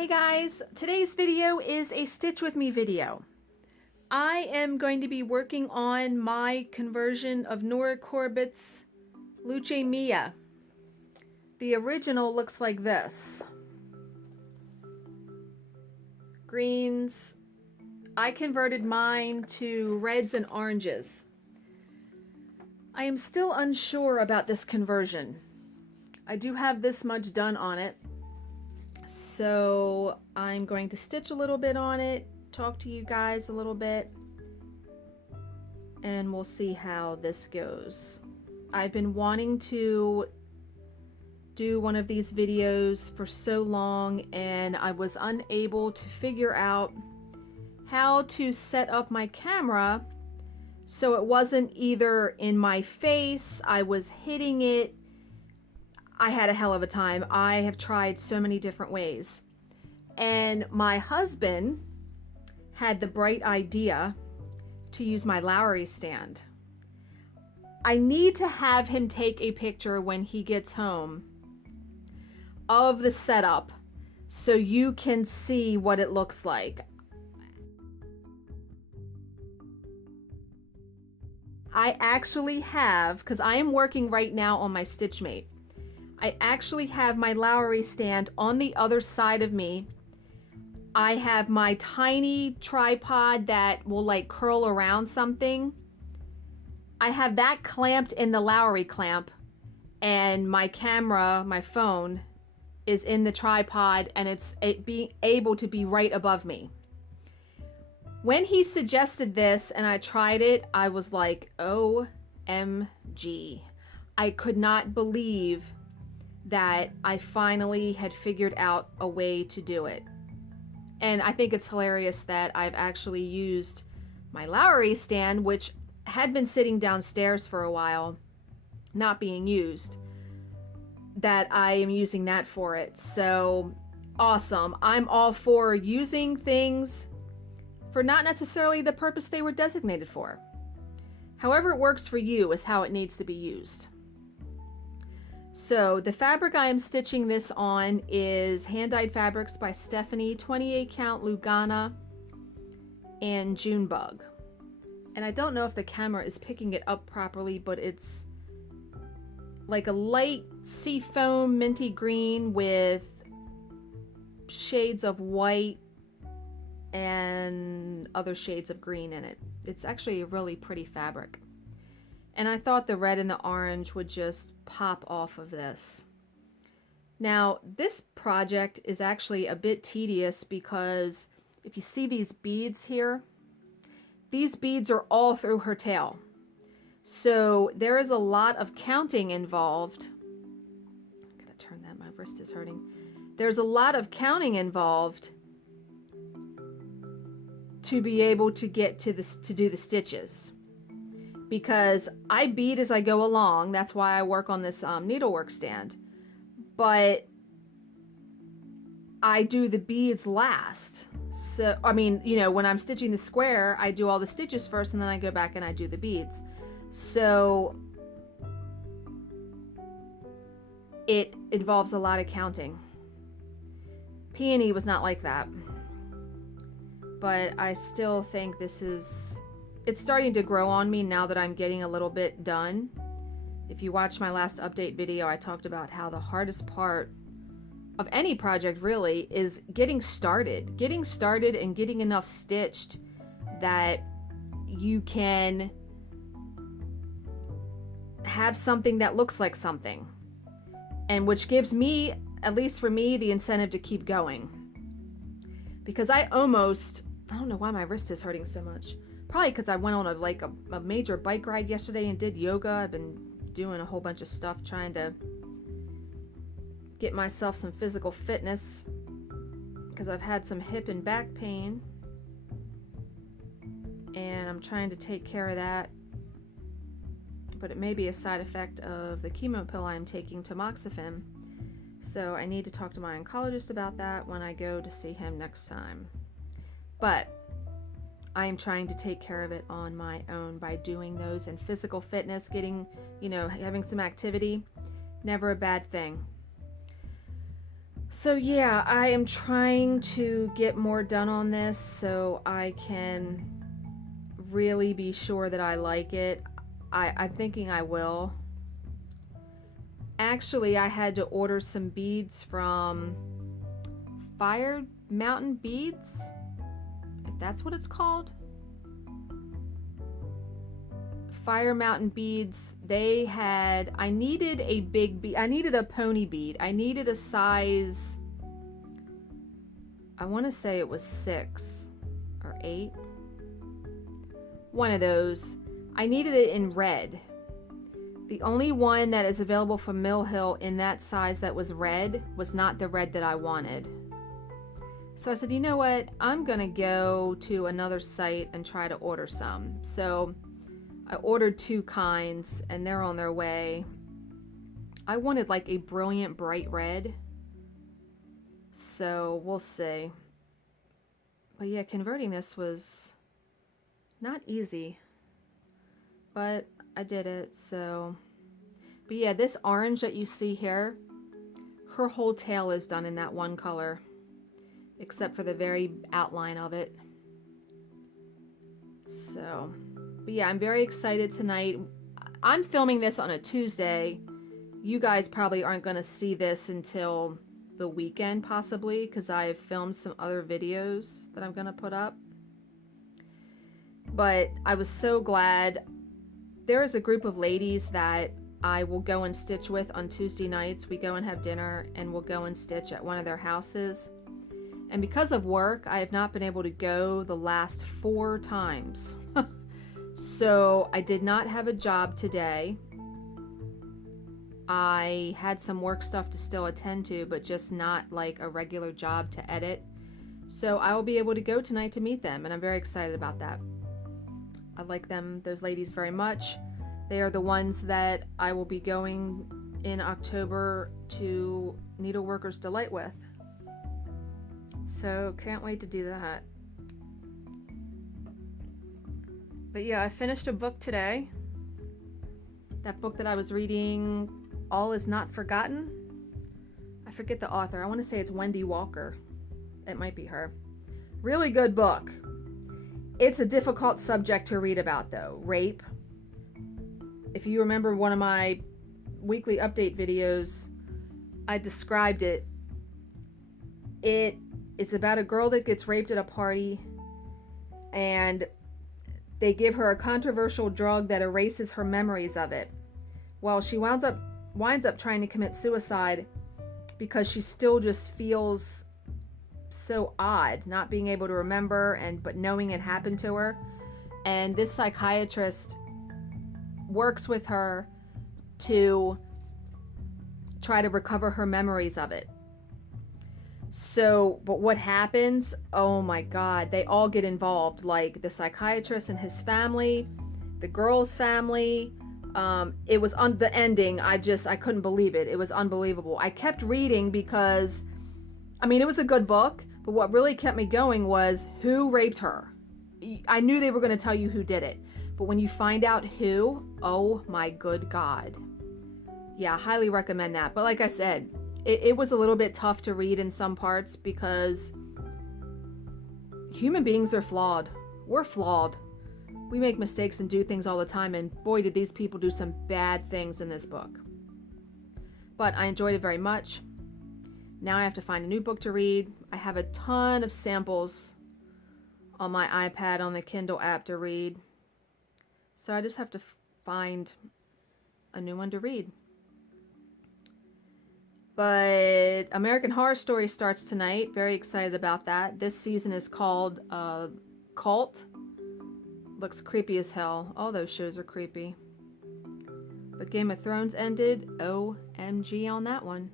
Hey guys, today's video is a Stitch With Me video. I am going to be working on my conversion of Nora Corbett's Luce Mia. The original looks like this. Greens. I converted mine to reds and oranges. I am still unsure about this conversion. I do have this much done on it. So I'm going to stitch a little bit on it, talk to you guys a little bit, and we'll see how this goes. I've been wanting to do one of these videos for so long, and I was unable to figure out how to set up my camera so it wasn't either in my face, I was hitting it. I had a hell of a time. I have tried so many different ways. And my husband had the bright idea to use my Lowry stand. I need to have him take a picture when he gets home of the setup so you can see what it looks like. I actually have, because I am working right now on my StitchMate, I actually have my Lowry stand on the other side of me. I have my tiny tripod that will like curl around something. I have that clamped in the Lowry clamp, and my camera, my phone, is in the tripod, and it's being able to be right above me. When he suggested this and I tried it, I was like, OMG. I could not believe that I finally had figured out a way to do it. And I think it's hilarious that I've actually used my Lowry stand, which had been sitting downstairs for a while, not being used, that I am using that for it. So awesome. I'm all for using things for not necessarily the purpose they were designated for. However it works for you is how it needs to be used. So the fabric I am stitching this on is Hand-Dyed Fabrics by Stephanie, 28 count Lugana and Junebug. And I don't know if the camera is picking it up properly, but it's like a light seafoam minty green with shades of white and other shades of green in it. It's actually a really pretty fabric. And I thought the red and the orange would just pop off of this. Now, this project is actually a bit tedious because if you see these beads here, these beads are all through her tail. So there is a lot of counting involved. I'm gonna turn that, my wrist is hurting. There's a lot of counting involved to be able to get to this, to do the stitches. Because I bead as I go along. That's why I work on this needlework stand. But I do the beads last. So, I mean, you know, when I'm stitching the square, I do all the stitches first, and then I go back and I do the beads. So it involves a lot of counting. Peony was not like that. But I still think this is... It's starting to grow on me now that I'm getting a little bit done. If you watched my last update video, I talked about how the hardest part of any project really is getting started. Getting started and getting enough stitched that you can have something that looks like something. And which gives me, at least for me, the incentive to keep going. Because I don't know why my wrist is hurting so much. Probably because I went on a major bike ride yesterday and did yoga. I've been doing a whole bunch of stuff trying to get myself some physical fitness because I've had some hip and back pain. And I'm trying to take care of that. But it may be a side effect of the chemo pill I'm taking, tamoxifen. So I need to talk to my oncologist about that when I go to see him next time. But I am trying to take care of it on my own by doing those, and physical fitness, getting, you know, having some activity, never a bad thing. So yeah, I am trying to get more done on this so I can really be sure that I like it. I'm thinking I will. Actually, I had to order some beads from Fire Mountain Beads, if that's what it's called. Fire Mountain Beads, they had, I needed a big bead, I needed a pony bead. I needed a size, I want to say it was 6 or 8. One of those. I needed it in red. The only one that is available from Mill Hill in that size that was red was not the red that I wanted. So I said, you know what? I'm going to go to another site and try to order some. So I ordered 2 kinds and they're on their way. I wanted like a brilliant bright red. So we'll see. But yeah, converting this was not easy. But I did it, so. But yeah, this orange that you see here, her whole tail is done in that one color. Except for the very outline of it. So. But yeah, I'm very excited tonight. I'm filming this on a Tuesday. You guys probably aren't going to see this until the weekend, possibly, because I've filmed some other videos that I'm going to put up. But I was so glad. There is a group of ladies that I will go and stitch with on Tuesday nights. We go and have dinner and we'll go and stitch at one of their houses. And because of work, I have not been able to go the last 4 times. So I did not have a job today. I had some work stuff to still attend to, but just not like a regular job to edit. So I will be able to go tonight to meet them, and I'm very excited about that. I like them, those ladies, very much. They are the ones that I will be going in October to Needleworkers Delight with. So can't wait to do that. But yeah, I finished a book today. That book that I was reading, All Is Not Forgotten. I forget the author. I want to say it's Wendy Walker. It might be her. Really good book. It's a difficult subject to read about, though. Rape. If you remember one of my weekly update videos, I described it. It is about a girl that gets raped at a party, and they give her a controversial drug that erases her memories of it. Well, she winds up trying to commit suicide because she still just feels so odd, not being able to remember but knowing it happened to her. And this psychiatrist works with her to try to recover her memories of it. So, but what happens? Oh my God, they all get involved, like the psychiatrist and his family, the girl's family. It was on the ending. I couldn't believe it. It was unbelievable. I kept reading because, I mean, it was a good book, but what really kept me going was who raped her. I knew they were going to tell you who did it, but when you find out who, oh my good God. Yeah, I highly recommend that. But like I said, it was a little bit tough to read in some parts because human beings are flawed. We're flawed. We make mistakes and do things all the time, and boy, did these people do some bad things in this book. But I enjoyed it very much. Now I have to find a new book to read. I have a ton of samples on my iPad on the Kindle app to read. So I just have to find a new one to read. But American Horror Story starts tonight. Very excited about that. This season is called Cult. Looks creepy as hell. All those shows are creepy. But Game of Thrones ended. OMG on that one.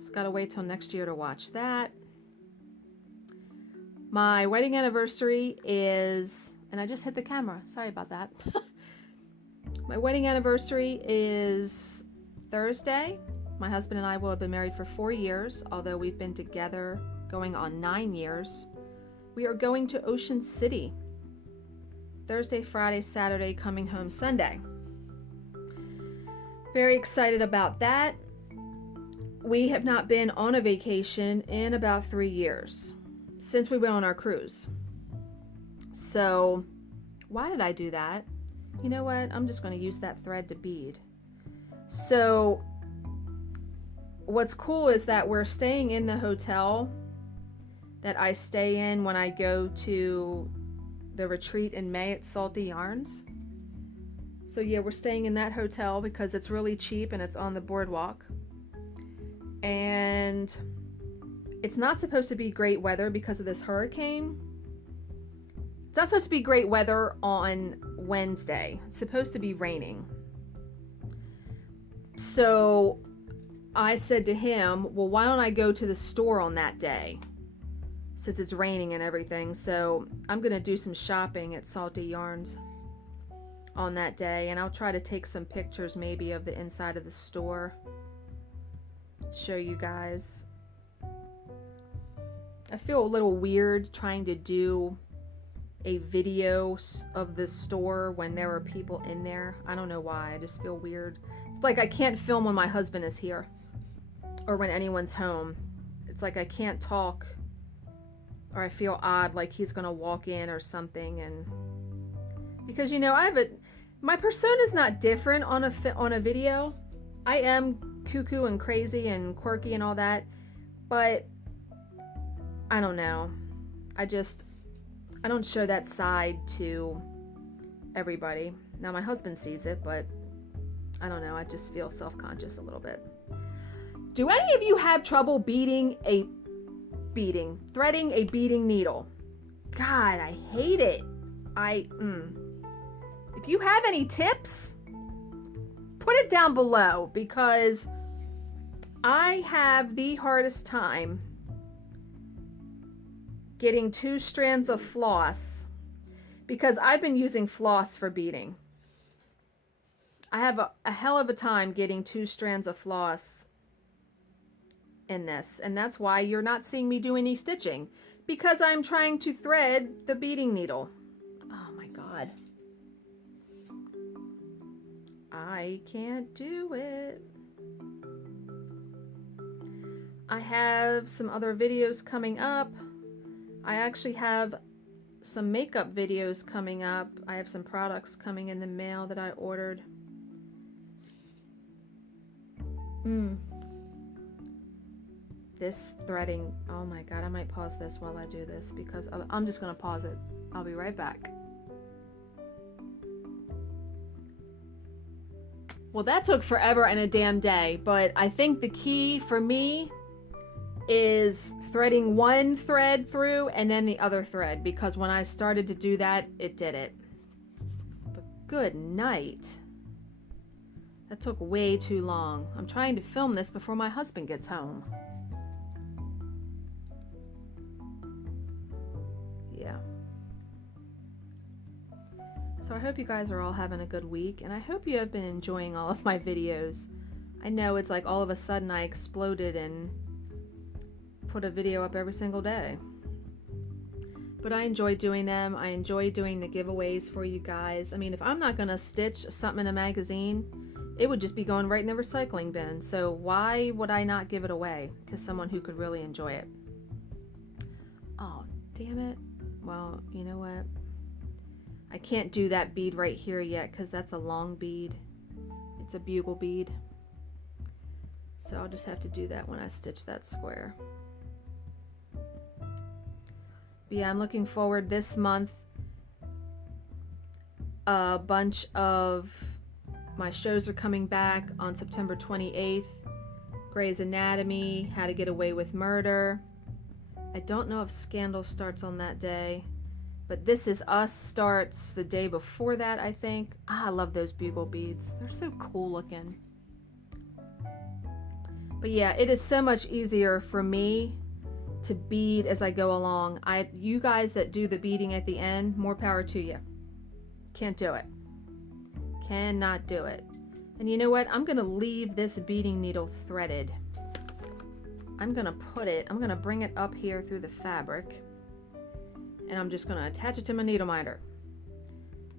Just gotta wait till next year to watch that. My wedding anniversary is... And I just hit the camera. Sorry about that. My wedding anniversary is Thursday. My husband and I will have been married for 4 years, although we've been together going on 9 years. We are going to Ocean City. Thursday, Friday, Saturday, coming home Sunday. Very excited about that. we have not been on a vacation in about 3 years since we went on our cruise. So why did I do that? You know what? I'm just going to use that thread to bead. So what's cool is that we're staying in the hotel that I stay in when I go to the retreat in May at Salty Yarns. So yeah, we're staying in that hotel because it's really cheap and it's on the boardwalk. And it's not supposed to be great weather because of this hurricane. It's not supposed to be great weather on Wednesday. It's supposed to be raining. So I said to him, well, why don't I go to the store on that day since it's raining and everything. So I'm going to do some shopping at Salty Yarns on that day, and I'll try to take some pictures maybe of the inside of the store, show you guys. I feel a little weird trying to do a video of the store when there are people in there. I don't know why, I just feel weird. It's like I can't film when my husband is here or when anyone's home. It's like I can't talk, or I feel odd like he's gonna walk in or something. And because, you know, my persona is not different on a video. I am cuckoo and crazy and quirky and all that, but I don't know. I don't show that side to everybody. Now my husband sees it, but I don't know. I just feel self-conscious a little bit. Do any of you have trouble threading a beading needle? God, I hate it. If you have any tips, put it down below, because I have the hardest time getting 2 strands of floss, because I've been using floss for beading. I have a hell of a time getting 2 strands of floss in this, and that's why you're not seeing me do any stitching, because I'm trying to thread the beading needle. Oh my God. I can't do it. I have some other videos coming up. I actually have some makeup videos coming up. I have some products coming in the mail that I ordered. This threading, oh my God, I might pause this while I do this, because I'm just gonna pause it. I'll be right back. Well, that took forever and a damn day, but I think the key for me is threading one thread through and then the other thread, because when I started to do that, it did it. But good night. That took way too long. I'm trying to film this before my husband gets home. Yeah. So I hope you guys are all having a good week, and I hope you have been enjoying all of my videos. I know it's like all of a sudden I exploded and put a video up every single day. But I enjoy doing them. I enjoy doing the giveaways for you guys. I mean, if I'm not gonna stitch something in a magazine, it would just be going right in the recycling bin. So why would I not give it away to someone who could really enjoy it? Oh, damn it. Well, you know what? I can't do that bead right here yet because that's a long bead. It's a bugle bead. So I'll just have to do that when I stitch that square. But yeah, I'm looking forward this month. A bunch of my shows are coming back on September 28th. Grey's Anatomy, How to Get Away with Murder. I don't know if Scandal starts on that day, but This Is Us starts the day before that, I think. I love those bugle beads. They're so cool looking. But yeah, it is so much easier for me to bead as I go along. You guys that do the beading at the end, more power to you. Can't do it. Cannot do it. And you know what? I'm going to leave this beading needle threaded. I'm going to bring it up here through the fabric, and I'm just going to attach it to my needle minder.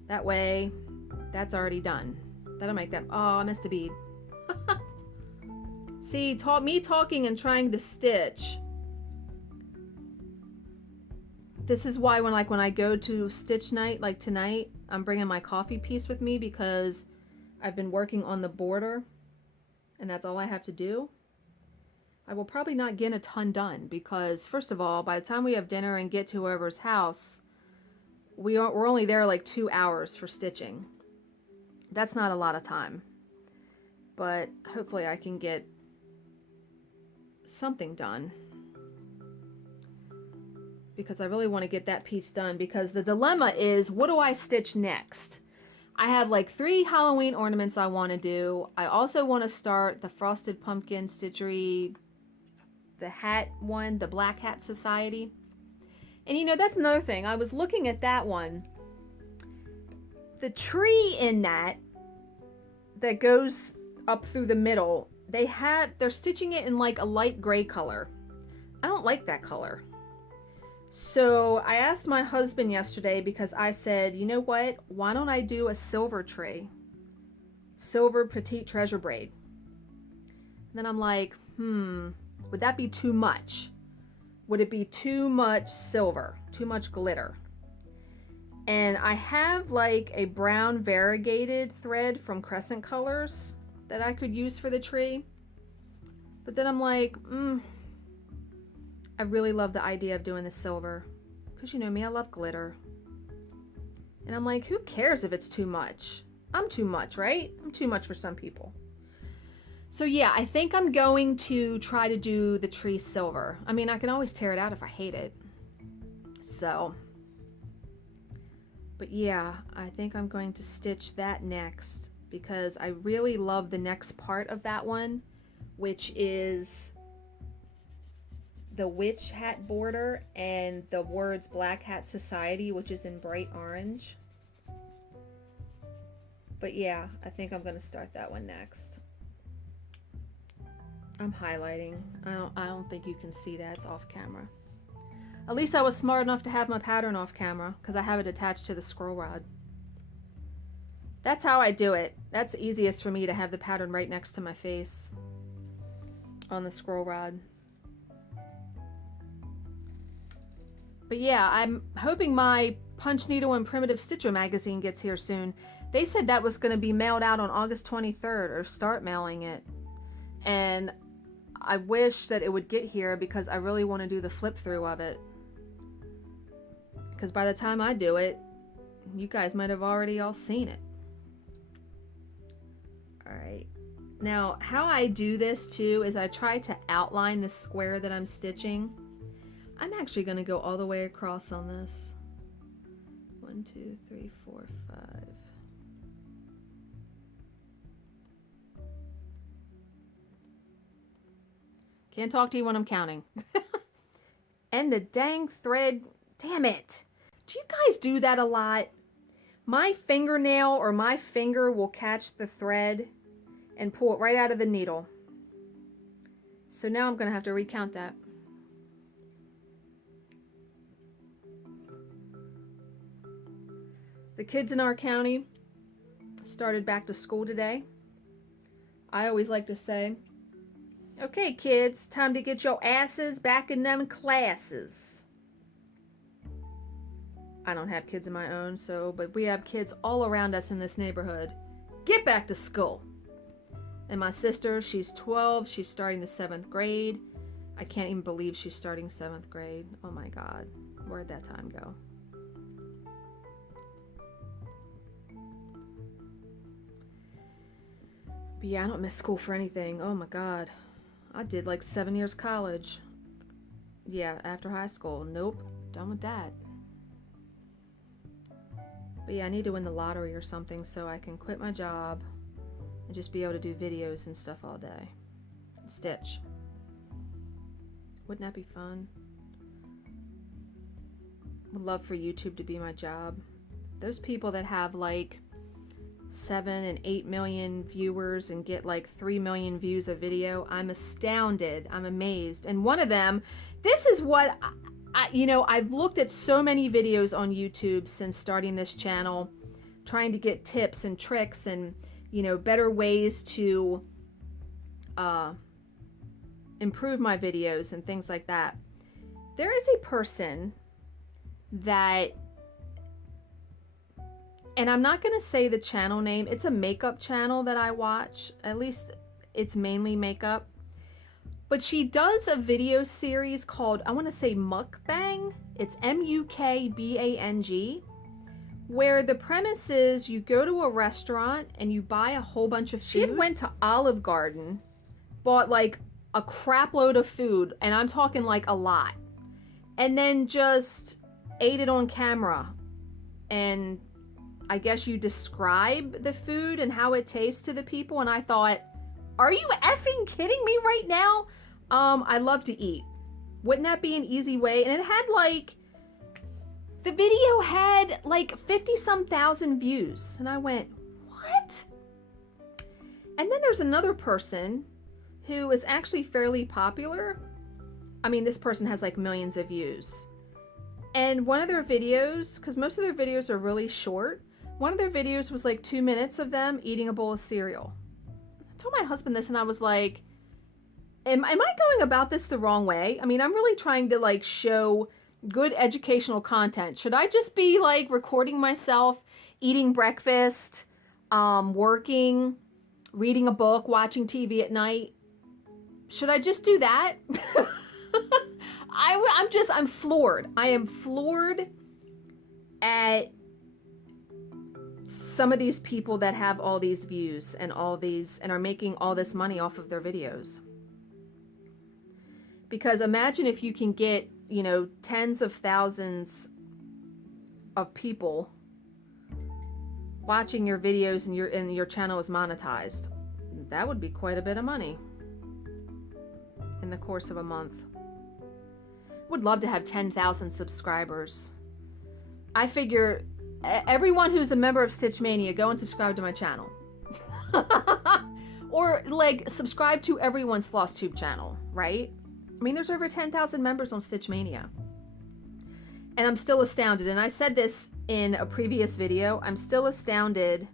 That way, that's already done. That'll make that, oh, I missed a bead. See, me talking and trying to stitch. This is why when I go to stitch night, like tonight, I'm bringing my coffee piece with me because I've been working on the border and that's all I have to do. I will probably not get a ton done because, first of all, by the time we have dinner and get to whoever's house, we're only there like 2 hours for stitching. That's not a lot of time. But hopefully I can get something done. Because I really want to get that piece done. Because the dilemma is, what do I stitch next? I have like 3 Halloween ornaments I want to do. I also want to start the Frosted Pumpkin Stitchery, the hat one, the Black Hat Society. And you know, that's another thing. I was looking at that one. The tree in that goes up through the middle, they're stitching it in like a light gray color. I don't like that color. So I asked my husband yesterday because I said, you know what? Why don't I do a silver tree? Silver petite treasure braid. And then I'm like, would that be too much? Would it be too much silver? Too much glitter? And I have like a brown variegated thread from Crescent Colors that I could use for the tree. But then I'm like, I really love the idea of doing the silver. Because you know me, I love glitter. And I'm like, who cares if it's too much? I'm too much, right? I'm too much for some people. So yeah, I think I'm going to try to do the tree silver. I mean, I can always tear it out if I hate it. So, but yeah, I think I'm going to stitch that next because I really love the next part of that one, which is the witch hat border and the words Black Hat Society, which is in bright orange. But yeah, I think I'm going to start that one next. I'm highlighting. I don't think you can see that. It's off camera. At least I was smart enough to have my pattern off camera because I have it attached to the scroll rod. That's how I do it. That's easiest for me to have the pattern right next to my face on the scroll rod. But yeah, I'm hoping my Punch Needle and Primitive Stitcher magazine gets here soon. They said that was going to be mailed out on August 23rd or start mailing it. And I wish that it would get here because I really want to do the flip through of it. Because by the time I do it, you guys might have already all seen it. Alright. Now, how I do this too is I try to outline the square that I'm stitching. I'm actually going to go all the way across on this. 1, 2, 3, 4, 5. Can't talk to you when I'm counting. And the dang thread, damn it. Do you guys do that a lot? My fingernail or my finger will catch the thread and pull it right out of the needle. So now I'm going to have to recount that. The kids in our county started back to school today. I always like to say, okay, kids, time to get your asses back in them classes. I don't have kids of my own, but we have kids all around us in this neighborhood. Get back to school. And my sister, she's 12. She's starting the 7th grade. I can't even believe she's starting 7th grade. Oh my God. Where'd that time go? But yeah, I don't miss school for anything. Oh my God. I did like 7 years college. Yeah, after high school. Nope. Done with that. But yeah, I need to win the lottery or something so I can quit my job and just be able to do videos and stuff all day. And stitch. Wouldn't that be fun? Would love for YouTube to be my job. Those people that have like 7 and 8 million viewers and get like 3 million views a video, I'm astounded. I'm amazed. And one of them, this is what I've looked at so many videos on YouTube since starting this channel, trying to get tips and tricks and better ways to improve my videos and things like that. There is a person that, and I'm not going to say the channel name, it's a makeup channel that I watch, at least it's mainly makeup, but she does a video series called, I want to say Mukbang, it's Mukbang, where the premise is you go to a restaurant and you buy a whole bunch of food. She went to Olive Garden, bought like a crap load of food, and I'm talking like a lot, and then just ate it on camera. And I guess you describe the food and how it tastes to the people, and I thought, are you effing kidding me right now? I love to eat. Wouldn't that be an easy way? And it had like, the video had like 50-some thousand views. And I went, what? And then there's another person who is actually fairly popular. I mean, this person has like millions of views. And one of their videos, because most of their videos are really short, one of their videos was like 2 minutes of them eating a bowl of cereal. I told my husband this and I was like, am I going about this the wrong way? I mean, I'm really trying to like show good educational content. Should I just be like recording myself eating breakfast, working, reading a book, watching TV at night? Should I just do that? I'm floored. I am floored at some of these people that have all these views and all these, and are making all this money off of their videos. Because imagine if you can get, you know, tens of thousands of people watching your videos and your channel is monetized. That would be quite a bit of money in the course of a month. Would love to have 10,000 subscribers. I figure everyone who's a member of Stitch Mania, go and subscribe to my channel. Or like subscribe to everyone's Flosstube channel, right? I mean, there's over 10,000 members on Stitch Mania. And I'm still astounded. And I said this in a previous video. I'm still astounded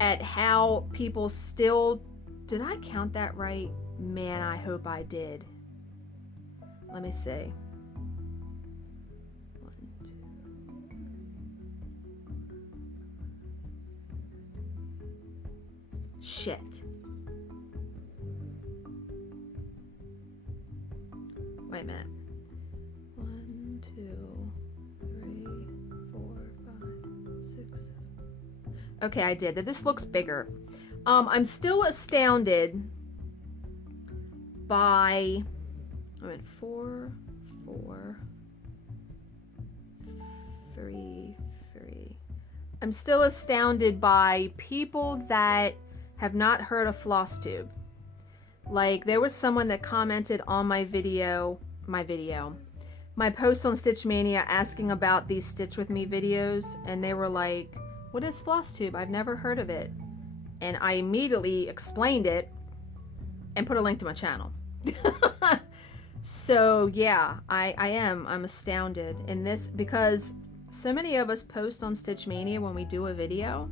at how people still... Did I count that right? Man, I hope I did. Let me see. 1, 2. Shit. Wait a minute. 1, 2, 3, 4, 5, 6, 7. Okay, I did. This looks bigger. I'm still astounded by... I went 4, 4, 3, 3. I'm still astounded by people that have not heard of Flosstube. Like, there was someone that commented on my post on Stitch Mania asking about these Stitch With Me videos, and they were like, what is Flosstube? I've never heard of it. And I immediately explained it and put a link to my channel. So yeah, I'm astounded in this, because so many of us post on Stitch Mania when we do a video,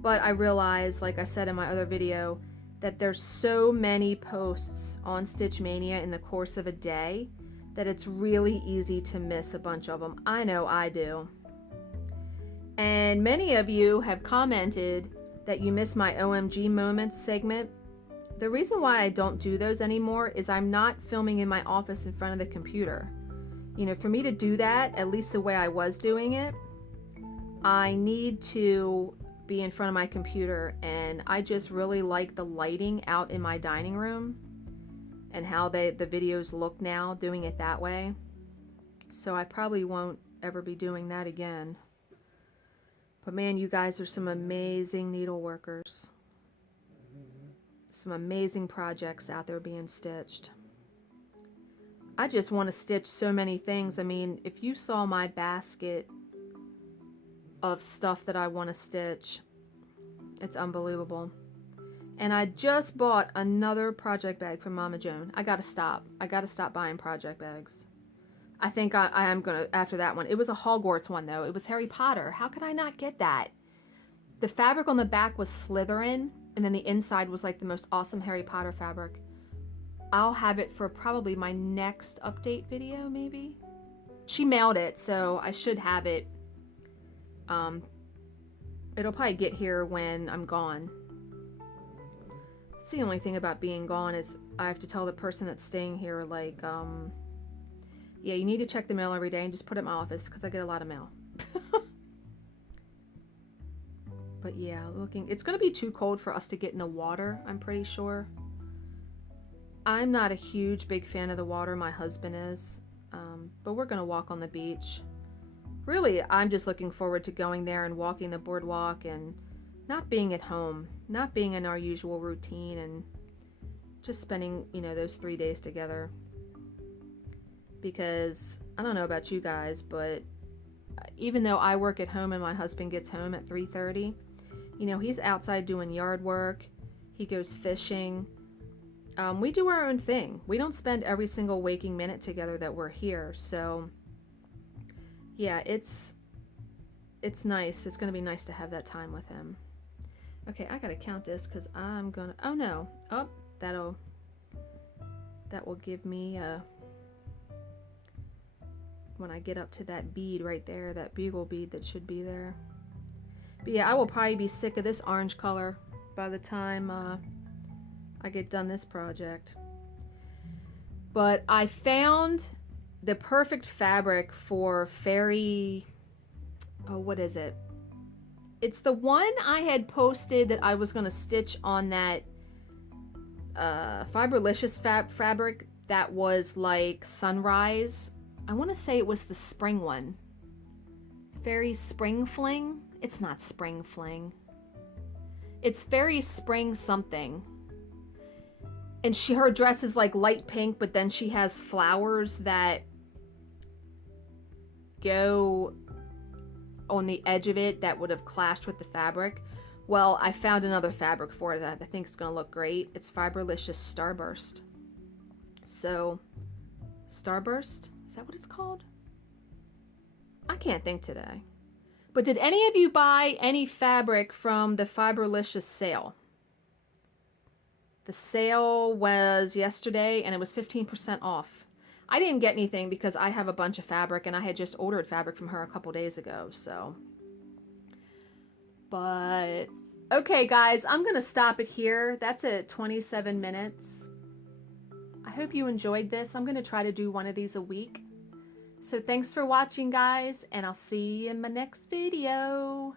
but I realize, like I said in my other video, that there's so many posts on Stitch Mania in the course of a day that it's really easy to miss a bunch of them. I know I do. And many of you have commented that you miss my OMG Moments segment. The reason why I don't do those anymore is I'm not filming in my office in front of the computer. You know, for me to do that, at least the way I was doing it, I need to be in front of my computer, and I just really like the lighting out in my dining room and how the videos look now doing it that way. So I probably won't ever be doing that again. But man, you guys are some amazing needle workers. Some amazing projects out there being stitched. I just want to stitch so many things. I mean, if you saw my basket of stuff that I want to stitch, it's unbelievable. And I just bought another project bag from Mama Joan. I gotta stop. I gotta stop buying project bags. I think I am gonna, after that one. It was a Hogwarts one though. It was Harry Potter. How could I not get that? The fabric on the back was Slytherin, and then the inside was like the most awesome Harry Potter fabric. I'll have it for probably my next update video, maybe. She mailed it, so I should have it. It'll probably get here when I'm gone. It's the only thing about being gone is I have to tell the person that's staying here, like, yeah, you need to check the mail every day and just put it in my office because I get a lot of mail. But yeah, it's going to be too cold for us to get in the water, I'm pretty sure. I'm not a huge big fan of the water. My husband is. But we're going to walk on the beach. Really, I'm just looking forward to going there and walking the boardwalk and not being at home, not being in our usual routine, and just spending, you know, those 3 days together. Because I don't know about you guys, but even though I work at home and my husband gets home at 3:30, you know, he's outside doing yard work. He goes fishing. We do our own thing. We don't spend every single waking minute together that we're here. So yeah, it's nice. It's going to be nice to have that time with him. Okay, I got to count this because I'm going to, oh no. Oh, that will give me, when I get up to that bead right there, that bugle bead that should be there. But yeah, I will probably be sick of this orange color by the time I get done this project. But I found the perfect fabric for fairy, oh, what is it? It's the one I had posted that I was going to stitch on that Fiberlicious fabric that was like sunrise. I want to say it was the spring one. Fairy Spring Fling? It's not Spring Fling. It's Fairy Spring something. And her dress is like light pink, but then she has flowers that go on the edge of it that would have clashed with the fabric. Well, I found another fabric for it that I think is going to look great. It's Fiberlicious Starburst. So, Starburst? Is that what it's called? I can't think today. But did any of you buy any fabric from the Fiberlicious sale? The sale was yesterday and it was 15% off. I didn't get anything because I have a bunch of fabric and I had just ordered fabric from her a couple days ago, so. But, okay guys, I'm going to stop it here. That's at 27 minutes. I hope you enjoyed this. I'm going to try to do one of these a week. So thanks for watching, guys, and I'll see you in my next video.